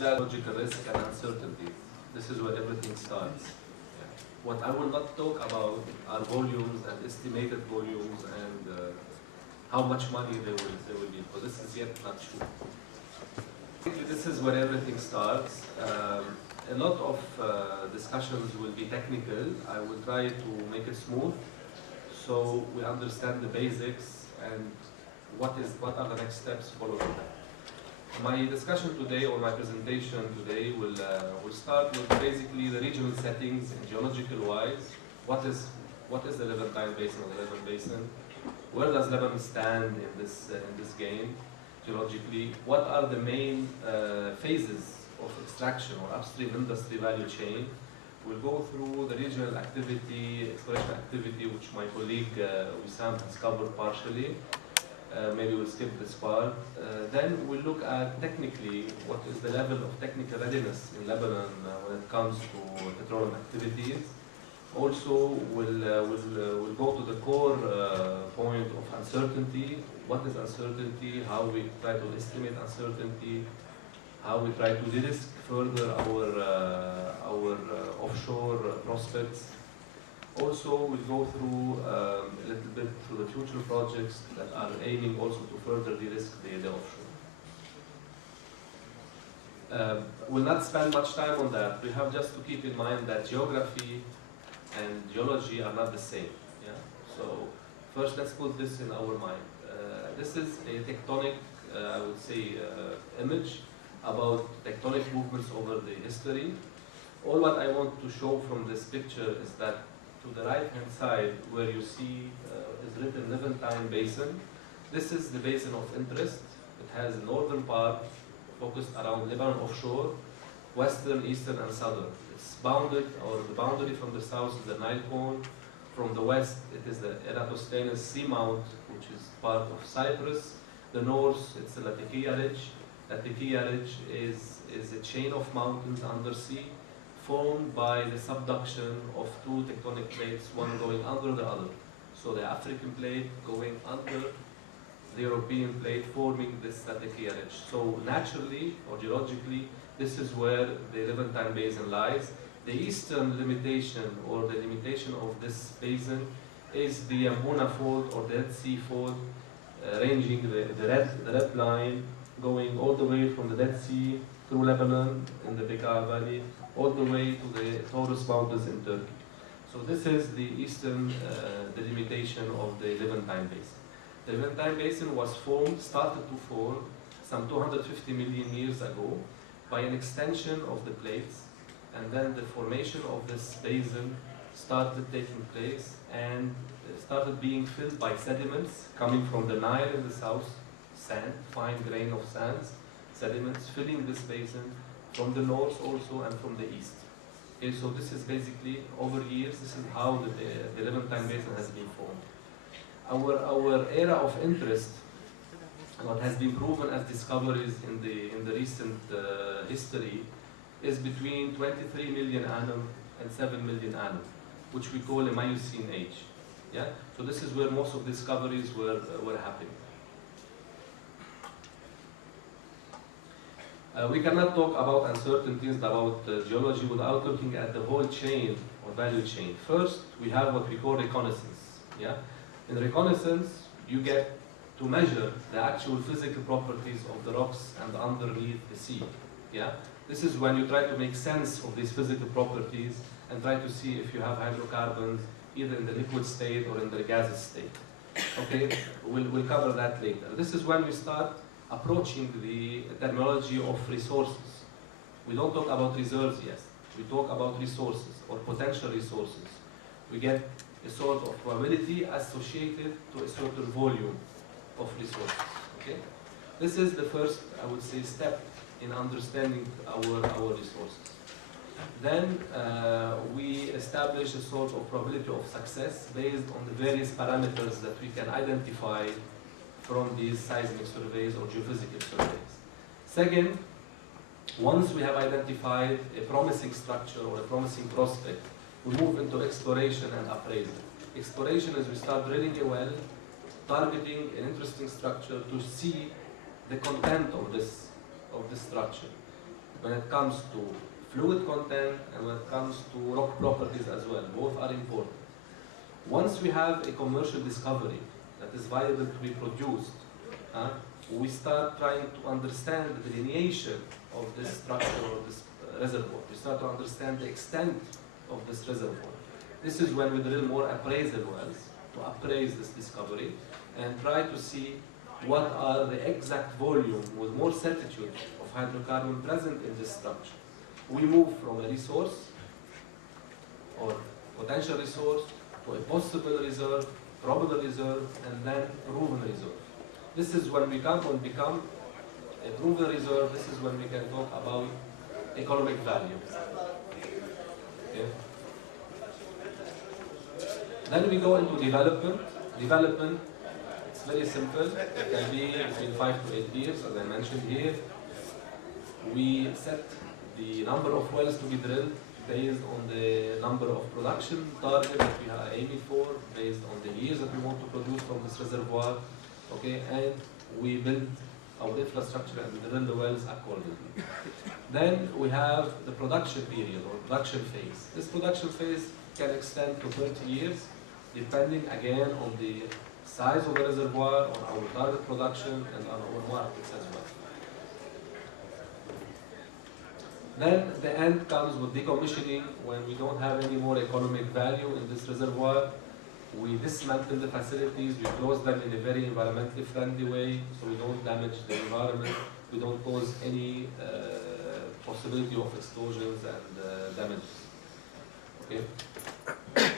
geological risk and uncertainty. This is where everything starts. What I will not talk about are volumes and estimated volumes and how much money they will be, because this is yet not true. This is where everything starts. A lot of discussions will be technical. I will try to make it smooth so we understand the basics and what are the next steps following that. My discussion today, or my presentation today, will start with basically the regional settings in geological wise. What is the Levantine Basin or the Lebanon Basin? Where does Lebanon stand in this game geologically? What are the main phases of extraction or upstream industry value chain? We'll go through the regional activity, exploration activity, which my colleague Wissam has covered partially. Maybe we'll skip this part. Then we'll look at technically what is the level of technical readiness in Lebanon when it comes to petroleum activities. Also, we'll go to the core point of uncertainty. What is uncertainty? How we try to estimate uncertainty? How we try to de-risk further our offshore prospects. Also, we'll go through a little bit through the future projects that are aiming also to further de-risk the offshore. We'll not spend much time on that. We have just to keep in mind that geography and geology are not the same. Yeah? So first, let's put this in our mind. This is a tectonic, I would say, image about tectonic movements over the history. All what I want to show from this picture is that to the right-hand side, where you see is written Levantine Basin. This is the basin of interest. It has a northern part focused around Lebanon offshore, western, eastern, and southern. It's bounded, or the boundary from the south is the Nile Cone. From the west, it is the Eratosthenes Seamount, which is part of Cyprus. The north, it's the Latakia Ridge. Latakia Ridge is a chain of mountains undersea, formed by the subduction of two tectonic plates, one going under the other. So the African plate going under the European plate, forming this Latakia Ridge. So naturally, or geologically, this is where the Levantine Basin lies. The eastern limitation, or the limitation of this basin, is the Yamuna Fault, or Dead Sea Fault, ranging the red line, going all the way from the Dead Sea through Lebanon in the Bekaa Valley, all the way to the Taurus Mountains in Turkey. So this is the eastern delimitation of the Levantine Basin. The Levantine Basin was started to form some 250 million years ago by an extension of the plates, and then the formation of this basin started taking place and started being filled by sediments coming from the Nile in the south, sand, fine grain of sands, sediments filling this basin from the north also and from the east. Okay, so this is basically, over years, this is how the Levantine Basin has been formed. Our area of interest, what has been proven as discoveries in the recent history, is between 23 million annum and 7 million annum, which we call a Miocene age. Yeah? So this is where most of the discoveries were happening. We cannot talk about uncertainties about geology without looking at the whole chain or value chain. First, we have what we call reconnaissance. Yeah? In reconnaissance, you get to measure the actual physical properties of the rocks and underneath the sea. Yeah? This is when you try to make sense of these physical properties and try to see if you have hydrocarbons either in the liquid state or in the gaseous state. Okay, we'll cover that later. This is when we start approaching the terminology of resources. We don't talk about reserves yet. We talk about resources or potential resources. We get a sort of probability associated to a certain volume of resources. Okay, this is the first, I would say, step in understanding our resources. Then we establish a sort of probability of success based on the various parameters that we can identify from these seismic surveys or geophysical surveys. Second, once we have identified a promising structure or a promising prospect, we move into exploration and appraisal. Exploration is we start drilling a well, targeting an interesting structure to see the content of this structure. when it comes to fluid content and when it comes to rock properties as well. Both are important. Once we have a commercial discovery that is viable to be produced, we start trying to understand the delineation of this structure or this reservoir. We start to understand the extent of this reservoir. This is when we drill more appraisal wells to appraise this discovery and try to see what are the exact volume with more certitude of hydrocarbon present in this structure. We move from a resource or potential resource to a possible reserve, probable reserve, and then proven reserve. This is when we become a proven reserve. This is when we can talk about economic value. Okay. Then we go into development. Development, it's very simple. It can be between 5 to 8 years, as I mentioned here. We set the number of wells to be drilled based on the number of production target that we are aiming for, based on the years that we want to produce from this reservoir. Okay, and we build our infrastructure and drill the wells accordingly. Then we have the production period or production phase. This production phase can extend to 30 years, depending again on the size of the reservoir, on our target production, and on our markets as well. Then the end comes with decommissioning, when we don't have any more economic value in this reservoir. We dismantle the facilities, we close them in a very environmentally friendly way, so we don't damage the environment, we don't cause any possibility of explosions and damages. Okay?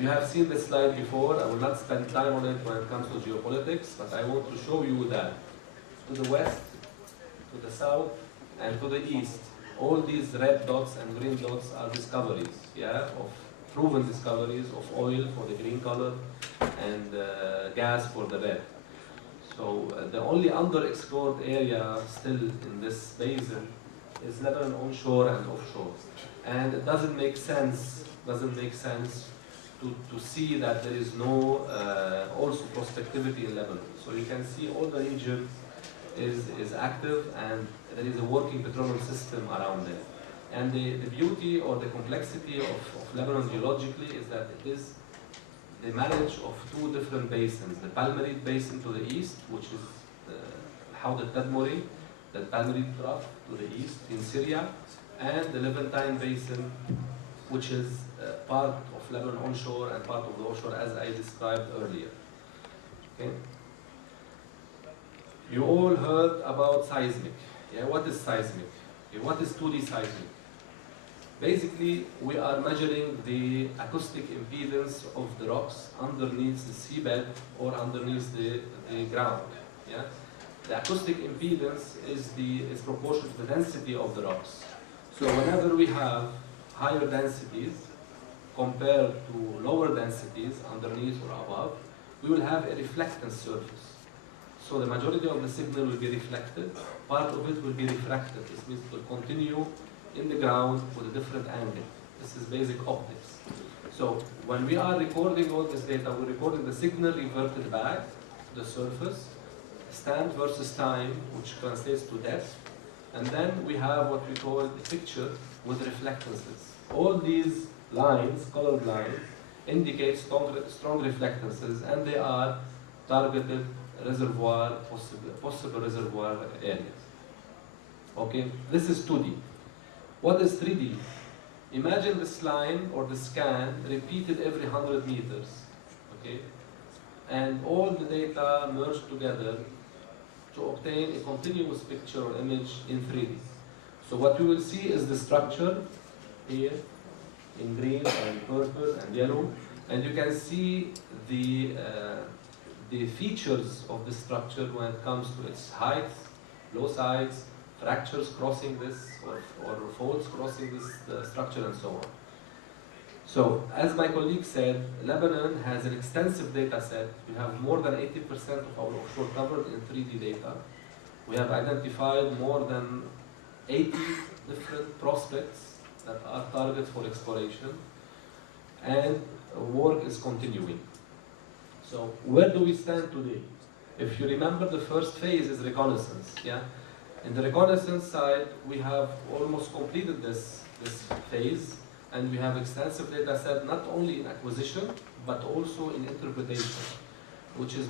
You have seen this slide before. I will not spend time on it when it comes to geopolitics, but I want to show you that to the west, to the south, and to the east, all these red dots and green dots are discoveries, of proven discoveries of oil for the green color and gas for the red. So the only underexplored area still in this basin is Lebanon onshore and offshore. And it doesn't make sense to see that there is no also prospectivity in Lebanon. So you can see all the region is active and there is a working petroleum system around there. And the beauty or the complexity of Lebanon geologically is that it is the marriage of two different basins. The Palmyrene Basin to the east, which is Hawd al-Tadmori, the Palmyrene Trough to the east in Syria, and the Levantine Basin, which is part of Lebanon onshore and part of the offshore, as I described earlier. Okay? You all heard about seismic. What is seismic? What is 2D seismic? Basically, we are measuring the acoustic impedance of the rocks underneath the seabed or underneath the ground. The acoustic impedance is proportional to the density of the rocks. So whenever we have higher densities compared to lower densities underneath or above, we will have a reflectance surface. So the majority of the signal will be reflected, part of it will be refracted. This means it will continue in the ground with a different angle. This is basic optics. So when we are recording all this data, we're recording the signal reverted back to the surface, stand versus time, which translates to depth, and then we have what we call a picture with reflectances. All these lines, colored lines, indicate strong reflectances, and they are targeted reservoir, possible reservoir areas. Okay, this is 2D. What is 3D? Imagine this line or the scan repeated every 100 meters, okay? And all the data merged together to obtain a continuous picture or image in 3D. So what you will see is the structure here in green and purple and yellow, and you can see the features of the structure when it comes to its height, low sides, fractures crossing this, or faults crossing this structure, and so on. So, as my colleague said, Lebanon has an extensive data set. We have more than 80% of our offshore covered in 3D data. We have identified more than 80 different prospects that are targets for exploration, and work is continuing. So, where do we stand today? If you remember, the first phase is reconnaissance. In the reconnaissance side, we have almost completed this phase, and we have extensive data set not only in acquisition, but also in interpretation, which is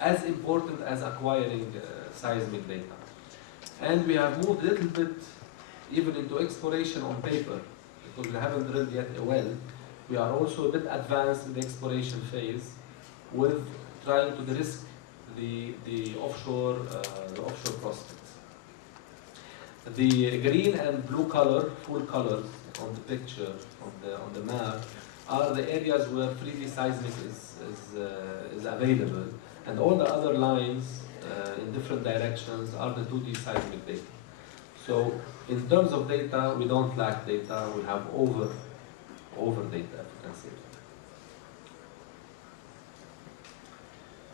as important as acquiring seismic data. And we have moved a little bit even into exploration on paper, because we haven't drilled yet a well. We are also a bit advanced in the exploration phase with trying to de-risk the offshore prospects. The green and blue color, full colors on the picture, on the map, are the areas where 3D seismic is available, and all the other lines in different directions are the 2D seismic data. So in terms of data, we don't lack data, we have over data, if you can say.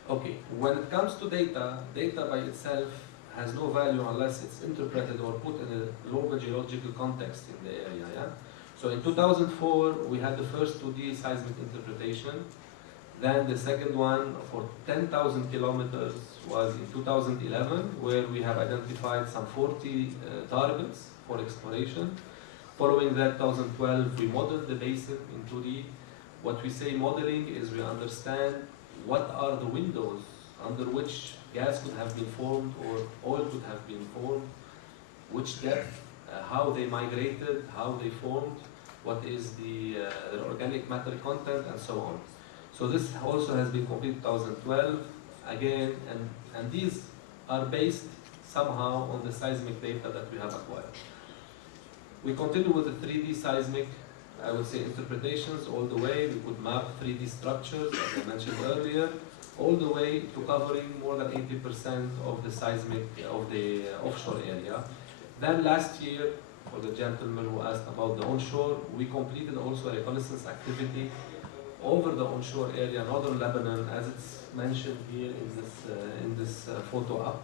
Okay, when it comes to data, data by itself has no value unless it's interpreted or put in a global geological context in the area. Yeah? So in 2004, we had the first 2D seismic interpretation. Then the second one for 10,000 kilometers was in 2011, where we have identified some 40 targets for exploration. Following that, 2012, we modeled the basin in 2D. What we say modeling is we understand what are the windows under which gas could have been formed or oil could have been formed, which depth, how they migrated, how they formed, what is the organic matter content, and so on. So this also has been completed in 2012 again, and these are based somehow on the seismic data that we have acquired. We continue with the 3D seismic, I would say, interpretations all the way. We could map 3D structures, as I mentioned earlier, all the way to covering more than 80% of the seismic of the offshore area. Then last year, for the gentleman who asked about the onshore, we completed also a reconnaissance activity over the onshore area, northern Lebanon, as it's mentioned here in this photo up,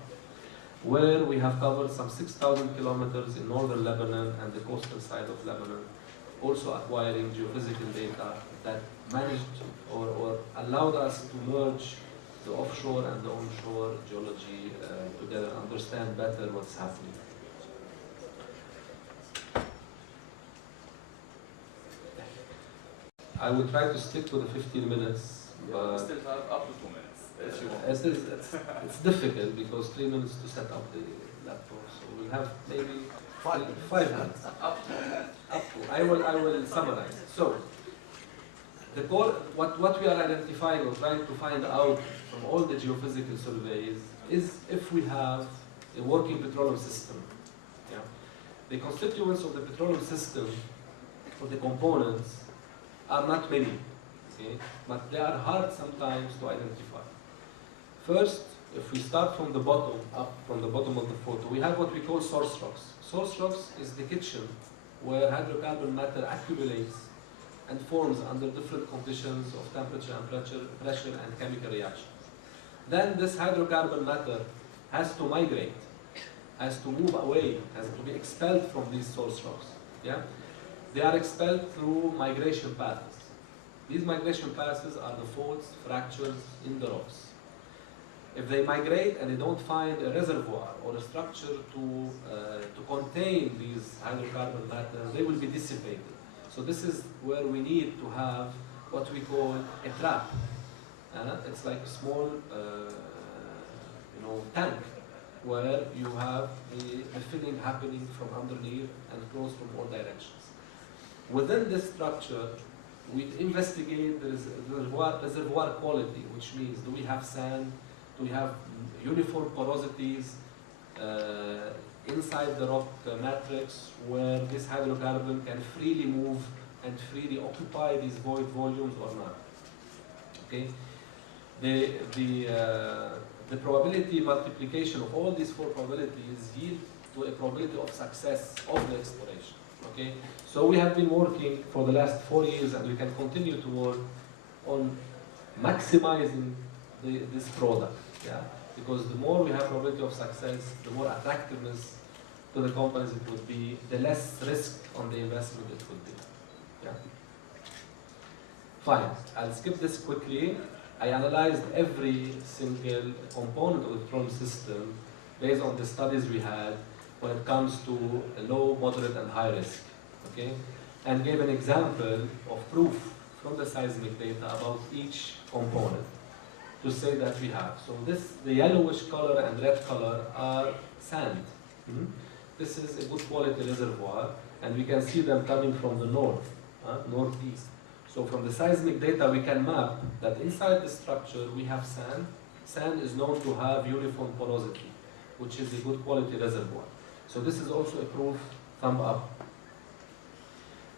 where we have covered some 6,000 kilometers in northern Lebanon and the coastal side of Lebanon, also acquiring geophysical data that managed or allowed us to merge the offshore and the onshore geology together, understand better what's happening. I will try to stick to the 15 minutes. But still have up to 2 minutes. It's difficult because 3 minutes to set up the laptop, so we'll have maybe 5 minutes. Up to. I will summarize. So, the core, what we are identifying or trying to find out from all the geophysical surveys is if we have a working petroleum system. Yeah? The constituents of the petroleum system, or the components, are not many, okay? But they are hard sometimes to identify. First, if we start from the bottom, up from the bottom of the photo, we have what we call source rocks. Source rocks is the kitchen where hydrocarbon matter accumulates and forms under different conditions of temperature and pressure and chemical reactions. Then this hydrocarbon matter has to migrate, has to move away, has to be expelled from these source rocks. Yeah? They are expelled through migration paths. These migration paths are the faults, fractures in the rocks. If they migrate and they don't find a reservoir or a structure to contain these hydrocarbon matter, they will be dissipated. So this is where we need to have what we call a trap. It's like a small tank where you have the filling happening from underneath and close from all directions. Within this structure, we investigate the reservoir quality, which means do we have sand, do we have uniform porosities inside the rock matrix where this hydrocarbon can freely move and freely occupy these void volumes or not. Okay? The probability multiplication of all these four probabilities yield to a probability of success of the exploration. Okay? So we have been working for the last 4 years, and we can continue to work on maximizing this product. Yeah? Because the more we have probability of success, the more attractiveness to the companies it would be, the less risk on the investment it would be. Yeah? Fine, I'll skip this quickly. I analyzed every single component of the petroleum system based on the studies we had when it comes to low, moderate, and high risk. Okay? And gave an example of proof from the seismic data about each component to say that we have. So the yellowish color and red color are sand. This is a good quality reservoir, and we can see them coming from the north, northeast. So from the seismic data, we can map that inside the structure we have sand. Sand is known to have uniform porosity, which is a good quality reservoir. So this is also a proof, thumb up.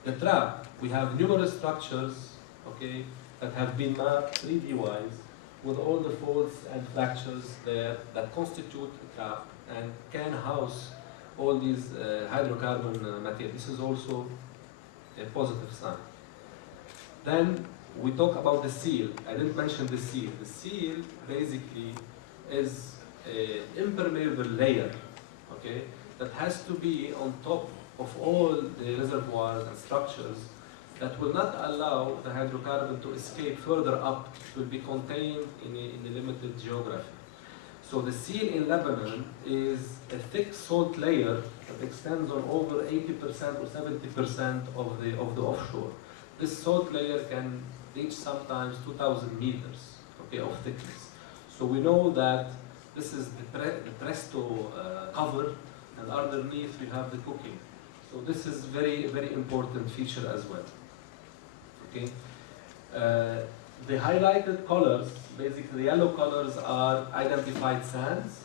The trap, we have numerous structures, okay, that have been mapped 3D-wise with all the faults and fractures there that constitute a trap and can house all these hydrocarbon material. This is also a positive sign. Then we talk about the seal. I didn't mention the seal. The seal basically is an impermeable layer, okay, that has to be on top of all the reservoirs and structures that will not allow the hydrocarbon to escape further up. It will be contained in a limited geography. So the seal in Lebanon is a thick salt layer that extends on over 80% or 70% of the offshore. This salt layer can reach sometimes 2,000 meters, okay, of thickness. So we know that this is the presto cover, and underneath we have the cooking. So this is very, very important feature as well. Okay. The highlighted colors, basically the yellow colors are identified sands,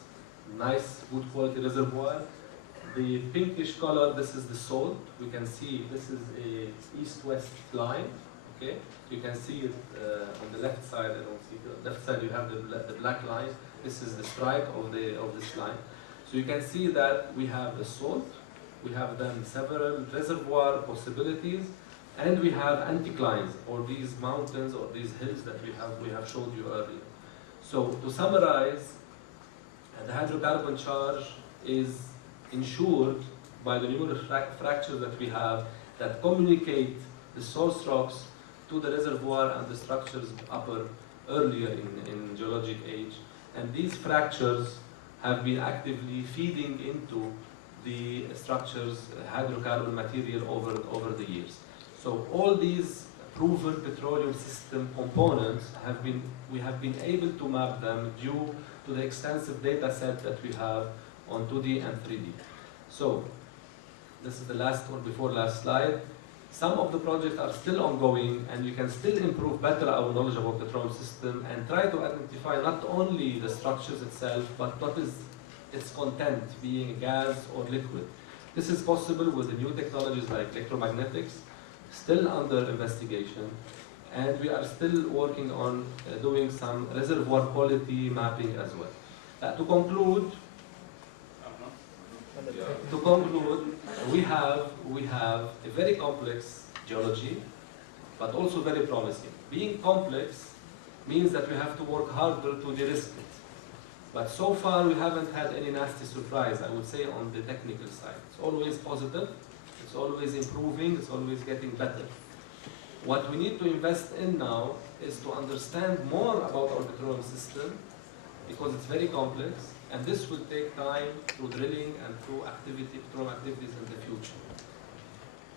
nice, good quality reservoir. The pinkish color, this is the salt. We can see this is a east-west line. Okay, you can see it on the left side. I don't see the left side. You have the black line. This is the stripe of this line. So you can see that we have the salt. We have then several reservoir possibilities, and we have anticlines, or these mountains or these hills that we have showed you earlier. So to summarize, the hydrocarbon charge is ensured by the numerous fractures that we have that communicate the source rocks to the reservoir and the structures earlier in geologic age. And these fractures have been actively feeding into the structures, hydrocarbon material over the years. So all these proven petroleum system components we have been able to map them due to the extensive data set that we have on 2D and 3D. So this is the last or before last slide. Some of the projects are still ongoing, and we can still improve better our knowledge about the petroleum system and try to identify not only the structures itself, but what is its content, being gas or liquid. This is possible with the new technologies like electromagnetics, still under investigation, and we are still working on doing some reservoir quality mapping as well. To conclude, we have a very complex geology, but also very promising. Being complex means that we have to work harder to de-risk it. But so far we haven't had any nasty surprise, I would say, on the technical side. It's always positive, it's always improving, it's always getting better. What we need to invest in now is to understand more about our petroleum system, because it's very complex, and this will take time through drilling and through petroleum activities in the future.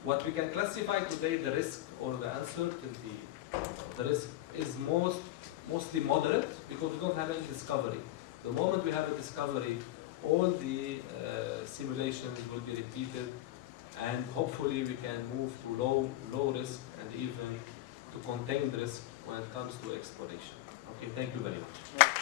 What we can classify today, the risk or the uncertainty, the risk is mostly moderate, because we don't have any discovery. The moment we have a discovery, all the simulations will be repeated, and hopefully we can move to low risk and even to contained risk when it comes to exploration. Okay, thank you very much.